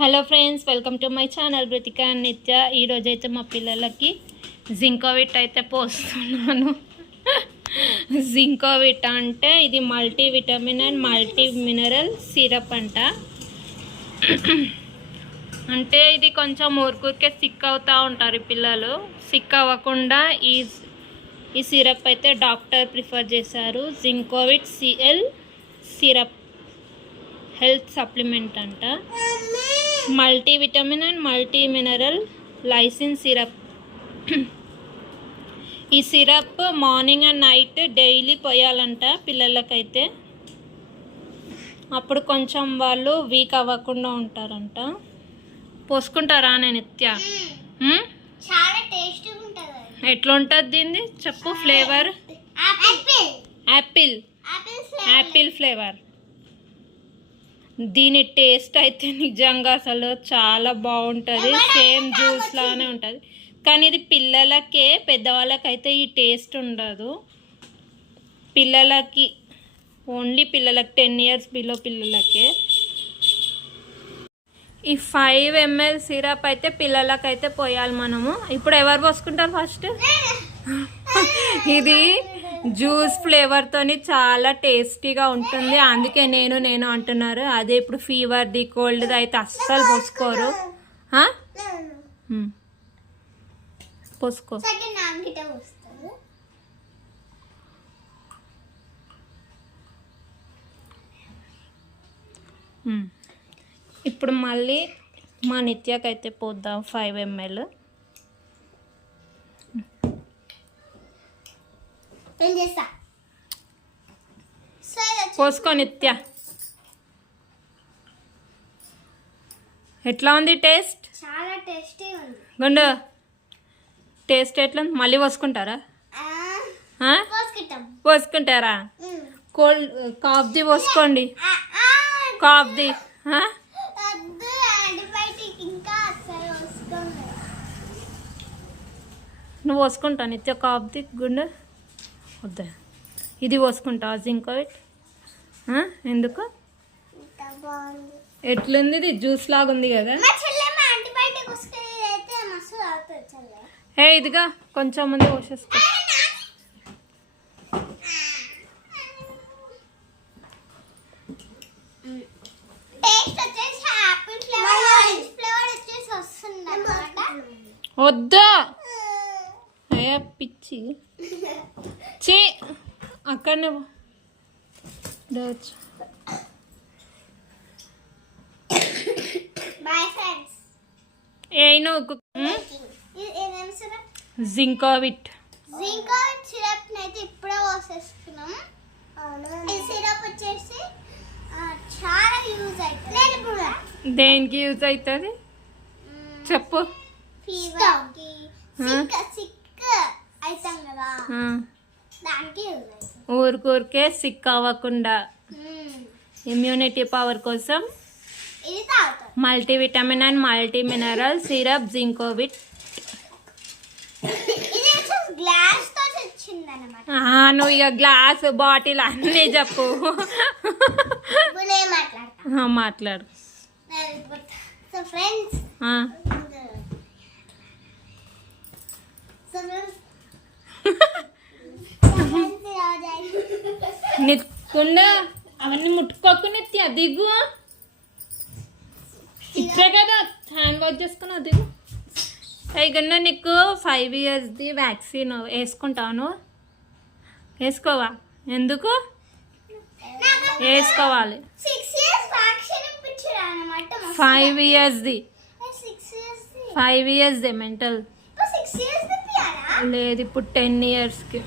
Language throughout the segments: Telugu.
Hello friends, welcome to my channel Britika Nitya. ఈరోజైతే మా పిల్లలకి జింకోవిట్ అయితే పోస్తున్నాను. జింకోవిట్ అంటే ఇది multivitamin and multi mineral syrup అంట. అంటే ఇది కొంచెం ఊరికే సిక్ అవుతూ ఉంటారు పిల్లలు. సిక్ అవ్వకుండా ఈ సిరప్ అయితే డాక్టర్ ప్రిఫర్ చేశారు. Zincovit CL syrup health supplement అంట. Multivitamin and multi mineral lysine syrup. ఈ syrup morning and night daily పోయాలంట పిల్లలకైతే. అప్పుడు కొంచెం వాళ్ళు వీక్ అవ్వకుండా ఉంటారంట. పోసుకుంటారా నేను నిత్య? చాలా టేస్టీగా ఉంటుంది. ఎట్లా ఉంటుంది దీన్ని చెప్పు? Flavour Apple flavour. దీని టేస్ట్ అయితే నిజంగా అసలు చాలా బాగుంటుంది. సేమ్ జ్యూస్ లానే ఉంటుంది. కానీ ఇది పిల్లలకే, పెద్దవాళ్ళకైతే ఈ టేస్ట్ ఉండదు. పిల్లలకి ఓన్లీ పిల్లలకి 10 years బిలో పిల్లలకే. ఈ 5 ml సిరప్ అయితే పిల్లలకైతే పోయాలి మనము. ఇప్పుడు ఎవరు పోసుకుంటారు ఫస్ట్? ఇది జ్యూస్ ఫ్లేవర్తోని చాలా టేస్టీగా ఉంటుంది. అందుకే నేను అంటున్నారు. అదే ఇప్పుడు ఫీవర్ది, కోల్డ్ది అయితే అస్సలు పోసుకోరు. పోసుకో. ఇప్పుడు మళ్ళీ మా నిత్యకైతే పోద్దాం 5 ml. పోసుకో నిత్య. ఎట్లా ఉంది టేస్ట్? చాలా టేస్టీ ఉంది. గుండు టేస్ట్ ఎట్లా? మళ్ళీ పోసుకుంటారా? పోసుకుంటారా? కోల్డ్ కాఫ్ది పోసుకోండి. కాఫ్ది నువ్వు పోసుకుంటా నిత్య కాఫ్ది? గుండు వద్దా? ఇది పోసుకుంటా జింకోవిట్? ఎందుకు? ఎట్లుంది? ఇది జ్యూస్ లాగా ఉంది కదా. ఇదిగా కొంచెం మంది పోసేసుకో. వద్దా పిచ్చి చే అక్కడనే జింకోవిట్ సిరప్ అయితే ఇప్పుడే పోసేసుకున్నాం. ఈ సిరప్ వచ్చేసి చాలా యూజ్ అవుతుంది. దేనికి యూజ్ అవుతుంది చెప్పు? ఫీవర్కి, సిక్ అవుతాం కదా, దానికి యూజ్ అవుతుంది. ఊరికే సిక్ అవ్వకుండా ఇమ్యూనిటీ పవర్ కోసం ఇది తాగుతాం. Multivitamin and multi mineral syrup Zincovit. నువ్వు ఇక గ్లాస్, బాటిల్ అన్నీ చెప్పు. మాట్లాడు. నిత్కుండా అవన్నీ ముట్టుకోకు నిత్య. దిగు. ఇచ్చే కదా హ్యాండ్ వాష్ చేసుకుని దిగు. అయిగన్నా నీకు 5 yearsది వ్యాక్సిన్ వేసుకుంటాను. వేసుకోవా? ఎందుకు వేసుకోవాలి? 5 yearsది. 5 yearsది మెంటల్ లేదు. ఇప్పుడు 10 yearsకి.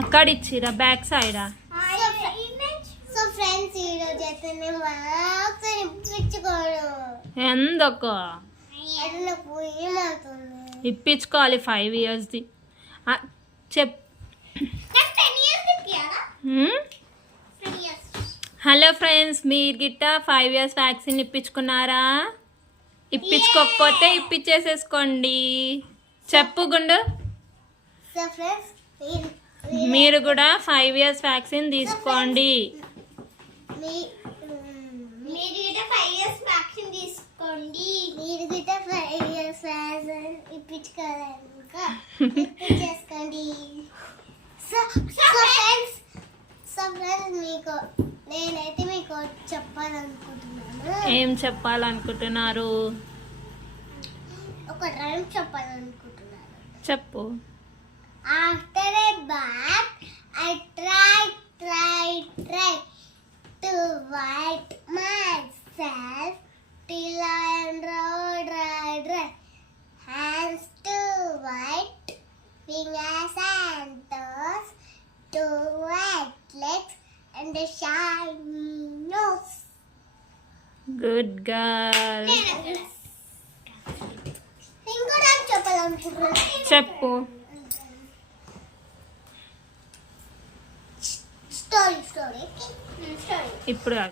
అక్కడ ఇచ్చిరా బ్యాక్ సైడా? ఎందుకు ఇప్పించుకోవాలి? 5 yearsది చెప్. హలో ఫ్రెండ్స్, మీరు గిట్ట 5 years వ్యాక్సిన్ ఇప్పించుకున్నారా? ఇప్పించుకోకపోతే ఇప్పించేసేసుకోండి. చెప్పు గుండు. మీరు కూడా 5 years వ్యాక్సిన్ తీసుకోండి. మీరు గిట్ట 5 years వ్యాక్సిన్ తీసుకోండి. మీరు గిట్ట 5 years వ్యాక్సిన్ ఇప్పించేసుకోండి. సో ఫ్రెండ్స్ మీకు నేనైతే మీకు చెప్పాలనుకుంటున్నాను. ఏం చెప్పాలనుకుంటున్నారు? ఒక రైమ్ చెప్పాలనుకుంటున్నాను. చెప్పు. After a bath, I tried to wipe myself till I am dry. Hands to white, fingers and toes, 2 white legs and a shiny nose. Good girl. ఇంకో రైమ్ చెప్పాలనుకుంటున్నాను. చెప్పు. స్టోరీ ఇప్పుడు